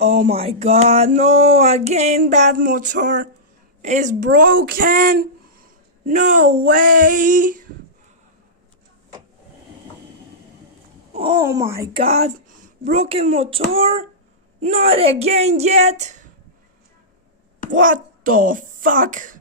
Oh my god, no, again bad motor is broken. No way. Oh my god, broken motor? Not again yet. What the fuck?